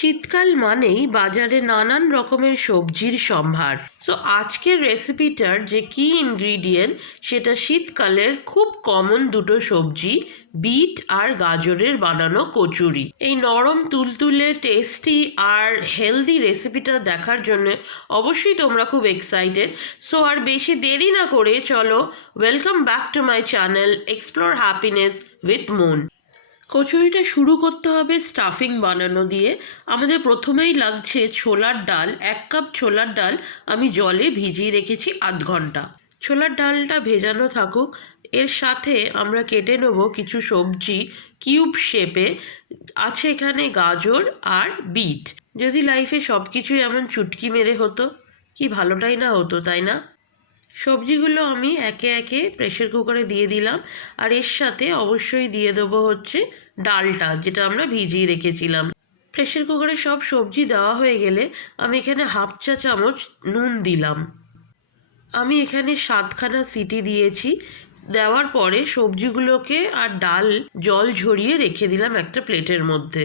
শীতকাল মানেই বাজারে নানান রকমের সবজির সম্ভার। সো আজকের রেসিপিটার যে কি ইনগ্রিডিয়েন্ট সেটা শীতকালের খুব কমন দুটো সবজি, বিট আর গাজরের বানানো কচুরি। এই নরম তুলতুলে টেস্টি আর হেলদি রেসিপিটা দেখার জন্য অবশ্যই তোমরা খুব এক্সাইটেড। সো আর বেশি দেরি না করে চলো, welcome back to my channel explore happiness with Moon. কচুরিটা শুরু করতে হবে স্টাফিং বানানো দিয়ে। আমাদের প্রথমেই লাগছে ছোলার ডাল। 1 কাপ ছোলার ডাল আমি জলে ভিজিয়ে রেখেছি আধ ঘন্টা। ছোলার ডালটা ভেজানো থাকুক। এর সাথে আমরা কেটে নেব কিছু সবজি কিউব শেপে। আছে এখানে গাজর আর বিট। যদি লাইফে সব কিছুই এমন চুটকি মেরে হতো, কি ভালোটাই না হতো, তাই না? সবজিগুলো আমি একে একে প্রেশার কুকারে দিয়ে দিলাম। আর এর সাথে অবশ্যই দিয়ে দেবো হচ্ছে ডালটা, যেটা আমরা ভিজিয়ে রেখেছিলাম। প্রেশার কুকারে সব সবজি দেওয়া হয়ে গেলে আমি এখানে 1/2 চা চামচ নুন দিলাম। আমি এখানে 7খানা সিটি দিয়েছি। দেওয়ার পরে সবজিগুলোকে আর ডাল জল ঝরিয়ে রেখে দিলাম একটা প্লেটের মধ্যে।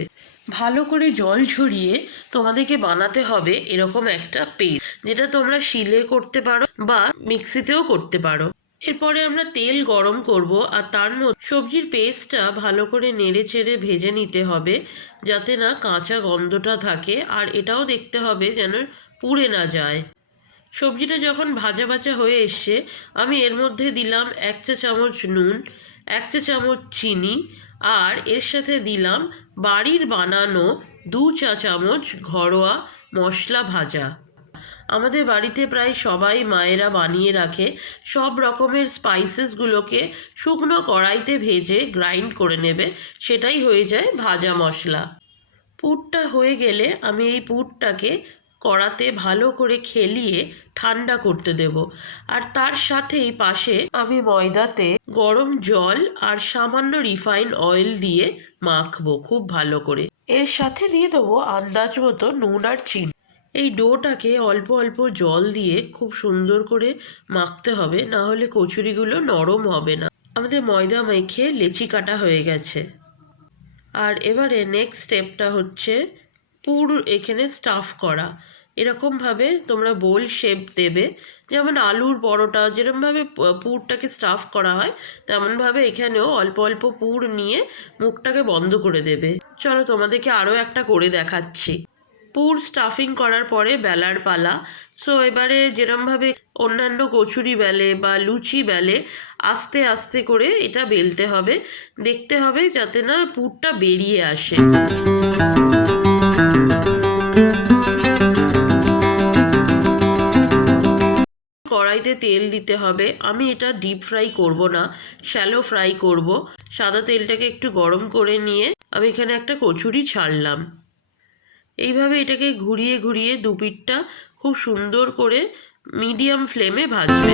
ভালো করে জল ঝরিয়ে তোমাদেরকে বানাতে হবে এরকম একটা পেস্ট, যেটা তোমরা শিলে করতে পারো বা মিক্সিতেও করতে পারো। এরপরে আমরা তেল গরম করব আর তার মধ্যে সবজির পেস্টটা ভালো করে নেড়ে চেড়ে ভেজে নিতে হবে, যাতে না কাঁচা গন্ধটা থাকে। আর এটাও দেখতে হবে যেন পুড়ে না যায়। সবজিটা যখন ভাজা ভাজা হয়ে এসছে, আমি এর মধ্যে দিলাম 1 চা চামচ নুন, 1 চা চামচ চিনি, আর এর সাথে দিলাম বাড়ির বানানো 2 চা চামচ ঘরোয়া মশলা ভাজা। আমাদের বাড়িতে প্রায় সবাই মায়েরা বানিয়ে রাখে। সব রকমের স্পাইসেসগুলোকে শুকনো কড়াইতে ভেজে গ্রাইন্ড করে নেবে, সেটাই হয়ে যায় ভাজা মশলা। পুরটা হয়ে গেলে আমি এই পুরটাকে কড়াতে ভালো করে খেলিয়ে ঠান্ডা করতে দেব। আর তার সাথেই পাশে আমি ময়দাতে গরম জল আর সামান্য রিফাইন অয়েল দিয়ে মাখবো খুব ভালো করে। এর সাথে দিয়ে দেবো আন্দাজ মতো নুন আর চিনি। এই ডোটাকে অল্প অল্প জল দিয়ে খুব সুন্দর করে মাখতে হবে, না হলে কচুরিগুলো নরম হবে না। আমাদের ময়দা মেখে লেচি কাটা হয়ে গেছে। আর এবারে নেক্সট স্টেপটা হচ্ছে পুর এখানে স্টাফ করা। এরকমভাবে তোমরা বোল শেপ দেবে, যেমন আলুর পরোটা যেরকমভাবে পুরটাকে স্টাফ করা হয়, তেমনভাবে এখানেও অল্প অল্প পুর নিয়ে মুখটাকে বন্ধ করে দেবে। চলো তোমাদেরকে আরও একটা করে দেখাচ্ছি। পুর স্টাফিং করার পরে বেলার পালা। সো এবারে যেরমভাবে অন্যান্য কচুরি বেলে বা লুচি বেলে, আস্তে আস্তে করে এটা বেলতে হবে। দেখতে হবে যাতে না পুরটা বেরিয়ে আসে। কড়াইতে তেল দিতে হবে। আমি এটা ডিপ ফ্রাই করব না, শ্যালো ফ্রাই করব। সাদা তেলটাকে একটু গরম করে নিয়ে আমি এখানে একটা কচুরি ছাড়লাম। এইভাবে এটাকে ঘুরিয়ে ঘুরিয়ে দুপিঠটা খুব সুন্দর করে মিডিয়াম ফ্লেমে ভাজবে।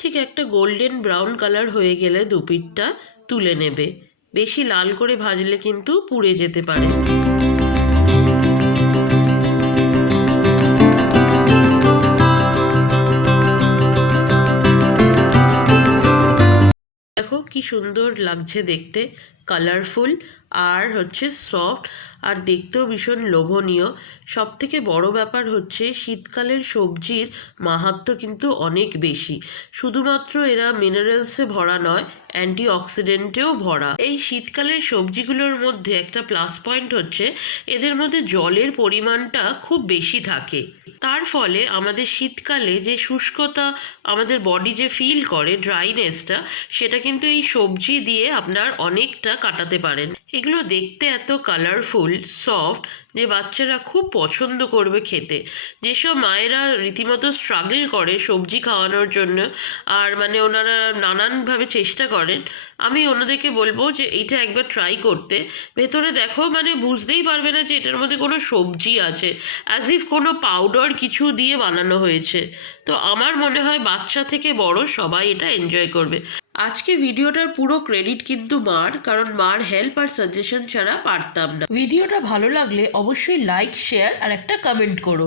ঠিক একটা গোল্ডেন ব্রাউন কালার হয়ে গেলে দুপিঠটা তুলে নেবে। বেশি লাল করে ভাজলে কিন্তু পুড়ে যেতে পারে। দেখো কি সুন্দর লাগছে দেখতে, কালারফুল আর হচ্ছে সফট, আর দেখতেও ভীষণ লোভনীয়। সব থেকে বড় ব্যাপার হচ্ছে শীতকালের সবজির মাহাত্ম্য কিন্তু অনেক বেশি। শুধুমাত্র এরা মিনারেলসে ভরা নয়, অ্যান্টিঅক্সিডেন্টেও ভরা। এই শীতকালের সবজিগুলোর মধ্যে একটা প্লাস পয়েন্ট হচ্ছে এদের মধ্যে জলের পরিমাণটা খুব বেশি থাকে। তার ফলে আমাদের শীতকালে যে শুষ্কতা আমাদের বডি যে ফিল করে, ড্রাইনেসটা, সেটা কিন্তু এই সবজি দিয়ে আপনার অনেকটা কাটাতে পারেন। এগুলো দেখতে এত কালারফুল, সফট, যে বাচ্চারা খুব পছন্দ করবে খেতে। যেসব মায়েরা রীতিমতো স্ট্রাগল করে সবজি খাওয়ানোর জন্য, আর মানে ওনারা নানানভাবে চেষ্টা করেন, আমি ওনাদেরকে বলবো যে এইটা একবার ট্রাই করতে। ভেতরে দেখো মানে বুঝতেই পারবে না যে এটার মধ্যে কোনো সবজি আছে, অ্যাজ ইফ কোনো পাউডার কিছু দিয়ে বানানো হয়েছে। তো আমার মনে হয় বাচ্চা থেকে বড় সবাই এটা এনজয় করবে। আজকে ভিডিওটার পুরো ক্রেডিট কিন্তু মার, কারণ মার হেল্প আর সাজেশন ছাড়া পারতাম না। ভিডিওটা ভালো লাগলে অবশ্যই লাইক, শেয়ার আর একটা কমেন্ট করো।